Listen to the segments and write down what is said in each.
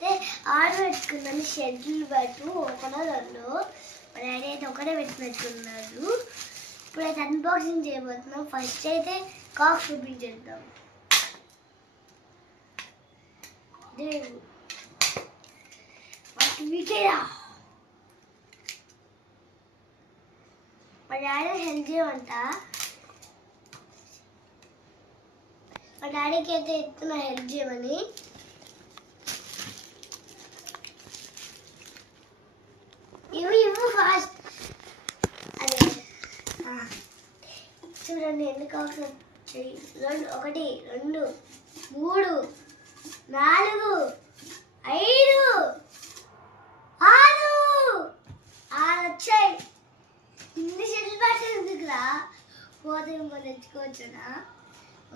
Order పెట్టుకున్నాను schedule బట్టు ఒకటో రెండు మా డాడీ అయితే ఒకటే పెట్టుకున్నారు. ఇప్పుడైతే అన్బాక్సింగ్ చేయబోతున్నాం. ఫస్ట్ అయితే కాక్ చూపించేద్దాం. మా డాడీ హెల్ప్ చేయమంట. మా డాడీకి అయితే ఎత్తున హెల్ప్ చేయమని. ఇవ్వు ఫాస్ట్. అదే చూడండి ఎన్ని కాక్స్ వచ్చాయి. 1 2 3 4 5 6 వచ్చాయి. ఇన్ని షెడ్యూల్ బ్యాటరీ ఎందుకురా? పోతే ఇంకో తెచ్చుకోవచ్చునా?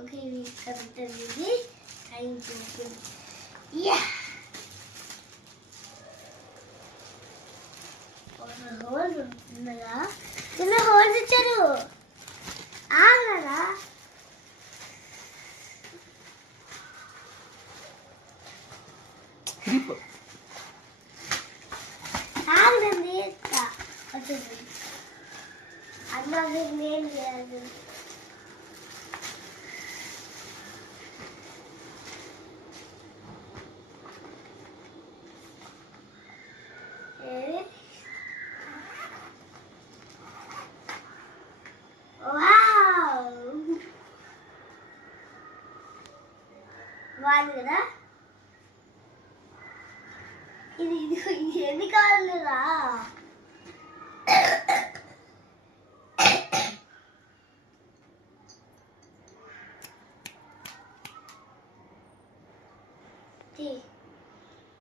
ఓకే ఇవి ఇక్కడ పెట్టండి. Thank you. హోల్ ఉంటుందా? చిన్న హోల్స్ ఇచ్చారు. ఆగరా ఆగండి. వచ్చింది అన్న నేను లేదు. బాగుంది కదా? ఇది ఎన్ని కావాలిరా?